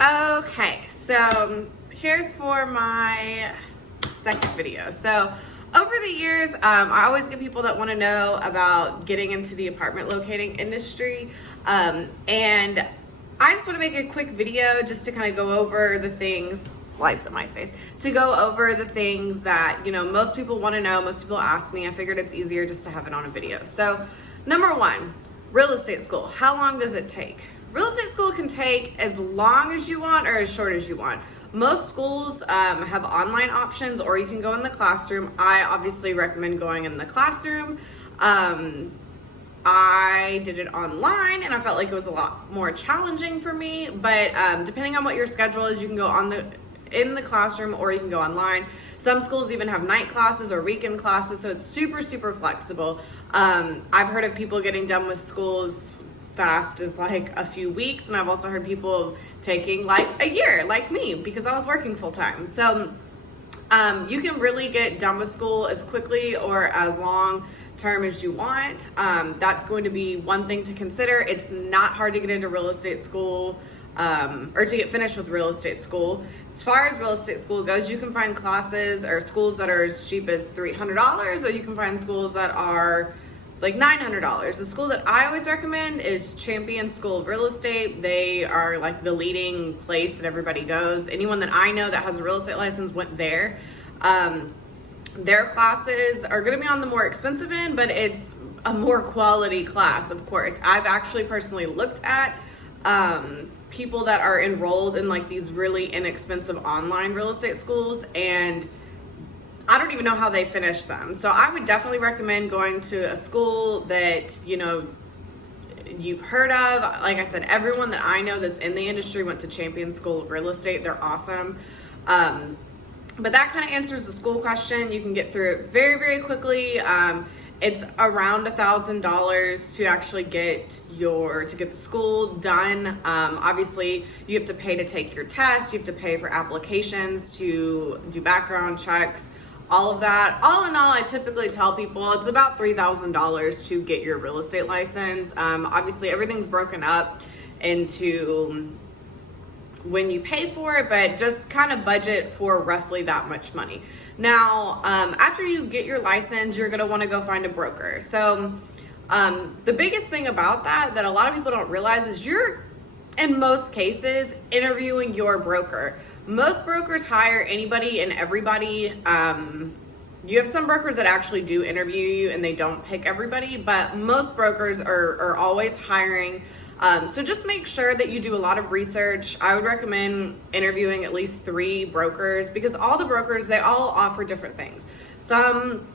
Okay, so here's for my second video. So over the years, I always get people that want to know about getting into the apartment locating industry. And I just want to make a quick video just to kind of go over the things, lights in my face, to go over the things that, most people want to know, most people ask me. I figured it's easier just to have it on a video. So number one, real estate school. How long does it take? Real estate school can take as long as you want or as short as you want. Most schools have online options, or you can go in the classroom. I obviously recommend going in the classroom. I did it online and I felt like it was a lot more challenging for me, but depending on what your schedule is, you can go in the classroom or you can go online. Some schools even have night classes or weekend classes, so it's super, super flexible. I've heard of people getting done with schools fast as like a few weeks, and I've also heard people taking like a year, like me, because I was working full time. So you can really get done with school as quickly or as long term as you want. That's going to be one thing to consider. It's not hard to get into real estate school or to get finished with real estate school. As far as real estate school goes, you can find classes or schools that are as cheap as $300, or you can find schools that are like $900. The school that I always recommend is Champion School of Real Estate. They are like the leading place that everybody goes. Anyone that I know that has a real estate license went there. Their classes are going to be on the more expensive end, but it's a more quality class, of course. I've actually personally looked at people that are enrolled in like these really inexpensive online real estate schools, and I don't even know how they finish them. So I would definitely recommend going to a school that, you've heard of. Like I said, everyone that I know that's in the industry went to Champion School of Real Estate. They're awesome. But that kind of answers the school question. You can get through it very, very quickly. It's around $1,000 to actually get the school done. Obviously, you have to pay to take your test. You have to pay for applications, to do background checks, all of that. All in all, I typically tell people it's about $3,000 to get your real estate license. Obviously, everything's broken up into when you pay for it, but just kind of budget for roughly that much money. Now, after you get your license, you're going to want to go find a broker. So the biggest thing about that a lot of people don't realize is you're, in most cases, interviewing your broker. Most brokers hire anybody and everybody. You have some brokers that actually do interview you and they don't pick everybody, but most brokers are always hiring. So just make sure that you do a lot of research. I would recommend interviewing at least 3 brokers, because all the brokers, they all offer different things. Some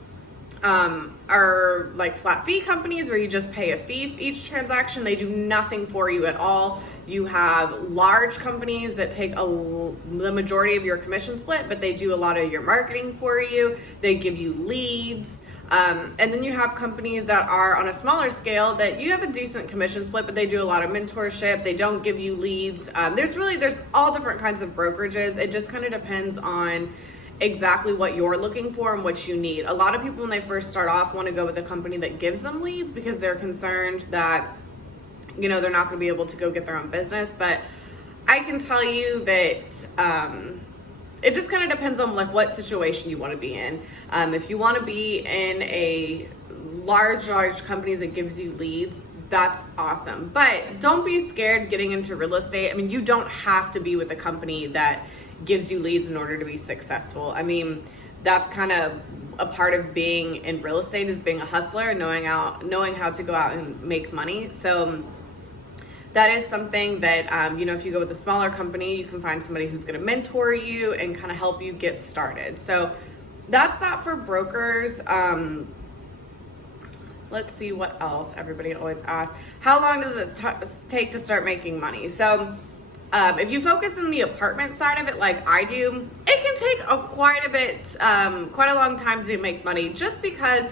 are like flat fee companies where you just pay a fee for each transaction. They do nothing for you at all. You have large companies that take the majority of your commission split, but they do a lot of your marketing for you. They give you leads. And then you have companies that are on a smaller scale that you have a decent commission split, but they do a lot of mentorship. They don't give you leads. There's all different kinds of brokerages. It just kind of depends on exactly what you're looking for and what you need. A lot of people, when they first start off, want to go with a company that gives them leads because they're concerned that, they're not going to be able to go get their own business. But I can tell you that, it just kind of depends on like what situation you want to be in. If you want to be in a large companies that gives you leads, that's awesome. But don't be scared getting into real estate. I mean, you don't have to be with a company that gives you leads in order to be successful. I mean, that's kind of a part of being in real estate, is being a hustler and knowing how to go out and make money. So that is something that, if you go with a smaller company, you can find somebody who's going to mentor you and kind of help you get started. So that's that for brokers. Let's see what else everybody always asks. How long does it take to start making money? So if you focus on the apartment side of it like I do, it can take quite a long time to make money, just because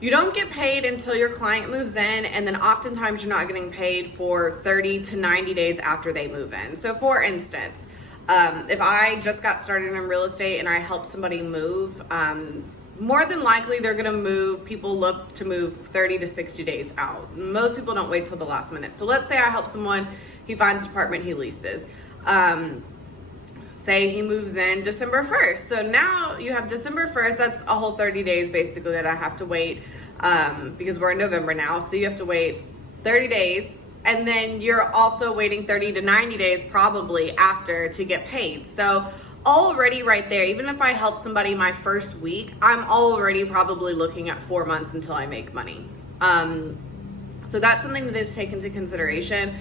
you don't get paid until your client moves in, and then oftentimes you're not getting paid for 30 to 90 days after they move in. So for instance, if I just got started in real estate and I help somebody move, more than likely they're gonna move. People look to move 30 to 60 days out. Most people don't wait till the last minute. So let's say I help someone, he finds an apartment, he leases. Say he moves in December 1st. So now you have December 1st. That's a whole 30 days basically that I have to wait, because we're in November now. So you have to wait 30 days. And then you're also waiting 30 to 90 days probably after to get paid. So already right there, even if I help somebody my first week, I'm already probably looking at 4 months until I make money. So that's something to take into consideration.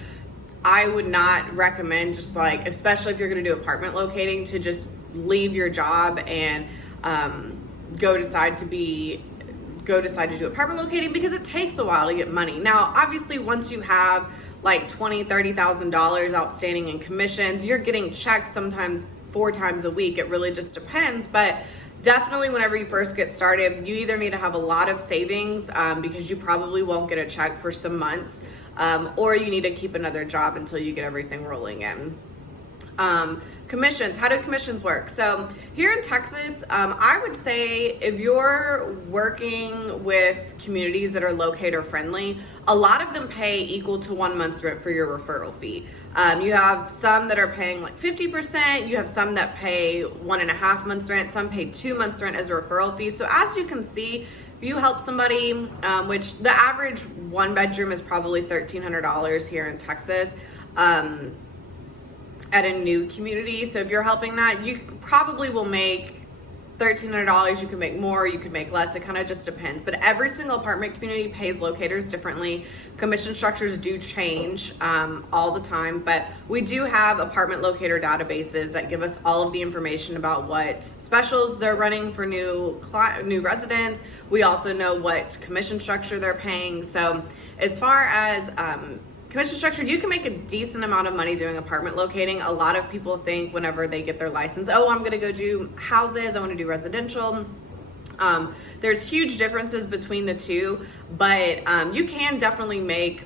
I would not recommend, just like, especially if you're going to do apartment locating, to just leave your job and go decide to do apartment locating, because it takes a while to get money. Now, obviously, once you have like $20,000-$30,000 outstanding in commissions, you're getting checks sometimes 4 times a week. It really just depends, but definitely whenever you first get started, you either need to have a lot of savings, because you probably won't get a check for some months, or you need to keep another job until you get everything rolling in. Commissions. How do commissions work? So here in Texas, I would say if you're working with communities that are locator friendly, a lot of them pay equal to 1 month's rent for your referral fee. You have some that are paying like 50%. You have some that pay 1.5 months rent. Some pay 2 months rent as a referral fee. So as you can see, if you help somebody, which the average 1 bedroom is probably $1,300 here in Texas, at a new community. So if you're helping that, you probably will make $1,300. You can make more, you can make less. It kind of just depends. But every single apartment community pays locators differently. Commission structures do change all the time, but we do have apartment locator databases that give us all of the information about what specials they're running for new residents. We also know what commission structure they're paying. So as far as commission structure, you can make a decent amount of money doing apartment locating. A lot of people think whenever they get their license, oh, I'm gonna go do houses, I wanna do residential. There's huge differences between the two, but you can definitely make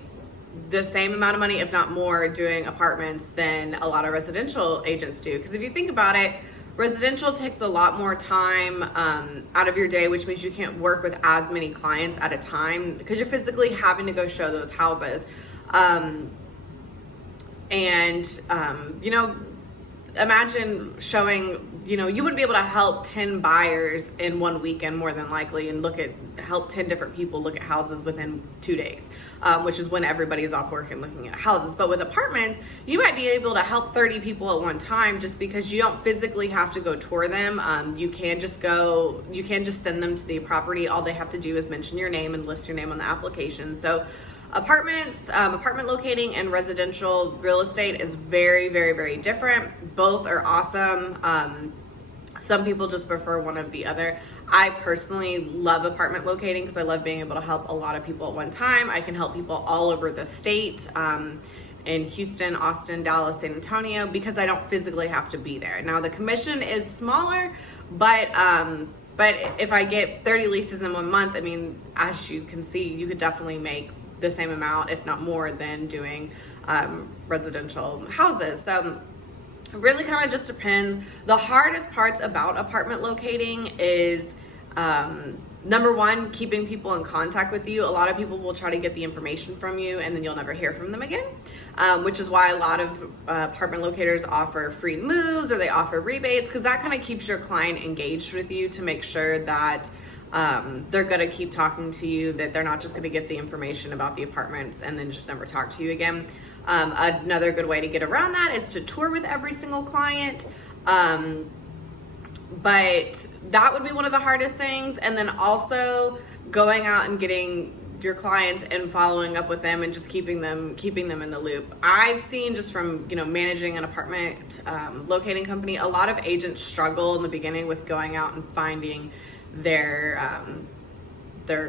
the same amount of money, if not more, doing apartments than a lot of residential agents do. Because if you think about it, residential takes a lot more time out of your day, which means you can't work with as many clients at a time because you're physically having to go show those houses. Imagine showing, you wouldn't be able to help 10 buyers in 1 weekend more than likely, and help 10 different people look at houses within 2 days, which is when everybody's off work and looking at houses. But with apartments, you might be able to help 30 people at one time, just because you don't physically have to go tour them. You can just send them to the property. All they have to do is mention your name and list your name on the application. So apartments, apartment locating and residential real estate is very, very, very different. Both are awesome. Some people just prefer one of the other. I personally love apartment locating because I love being able to help a lot of people at one time. I can help people all over the state, in Houston, Austin, Dallas, San Antonio, because I don't physically have to be there. Now the commission is smaller, but if I get 30 leases in 1 month, I mean, as you can see, you could definitely make the same amount, if not more, than doing residential houses. So it really kind of just depends. The hardest parts about apartment locating is number one, keeping people in contact with you. A lot of people will try to get the information from you and then you'll never hear from them again, which is why a lot of apartment locators offer free moves, or they offer rebates, because that kind of keeps your client engaged with you to make sure that they're going to keep talking to you, that they're not just going to get the information about the apartments and then just never talk to you again. Another good way to get around that is to tour with every single client. But that would be one of the hardest things. And then also going out and getting your clients and following up with them and just keeping them in the loop. I've seen, just from managing an apartment locating company, a lot of agents struggle in the beginning with going out and finding their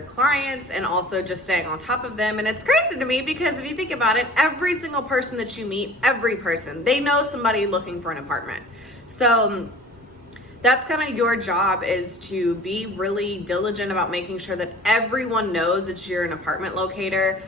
clients and also just staying on top of them. And it's crazy to me because if you think about it, every single person that you meet, they know somebody looking for an apartment. So that's kind of your job, is to be really diligent about making sure that everyone knows that you're an apartment locator.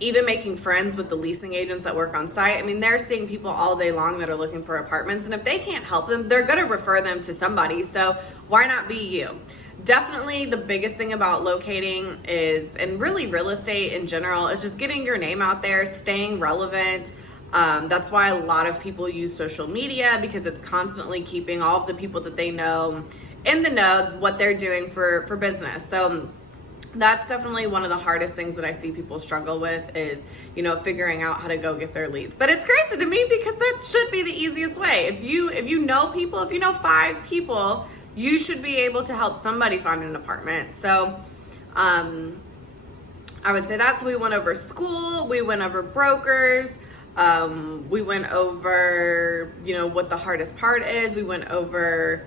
Even making friends with the leasing agents that work on site. I mean, they're seeing people all day long that are looking for apartments, and if they can't help them, they're going to refer them to somebody. So why not be you? Definitely the biggest thing about locating is, and really real estate in general, is just getting your name out there, staying relevant. That's why a lot of people use social media, because it's constantly keeping all of the people that they know in the know what they're doing for business. So that's definitely one of the hardest things that I see people struggle with is, figuring out how to go get their leads. But it's crazy to me because that should be the easiest way. If you know people, if you know 5 people, you should be able to help somebody find an apartment. So I would say that. So we went over school, we went over brokers, we went over, what the hardest part is. We went over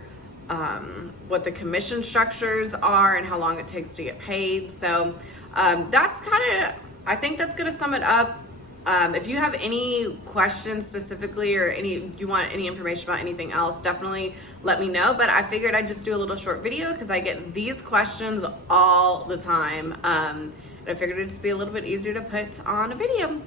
what the commission structures are and how long it takes to get paid. So I think that's going to sum it up. If you have any questions specifically or you want any information about anything else, definitely let me know. But I figured I'd just do a little short video because I get these questions all the time. And I figured it'd just be a little bit easier to put on a video.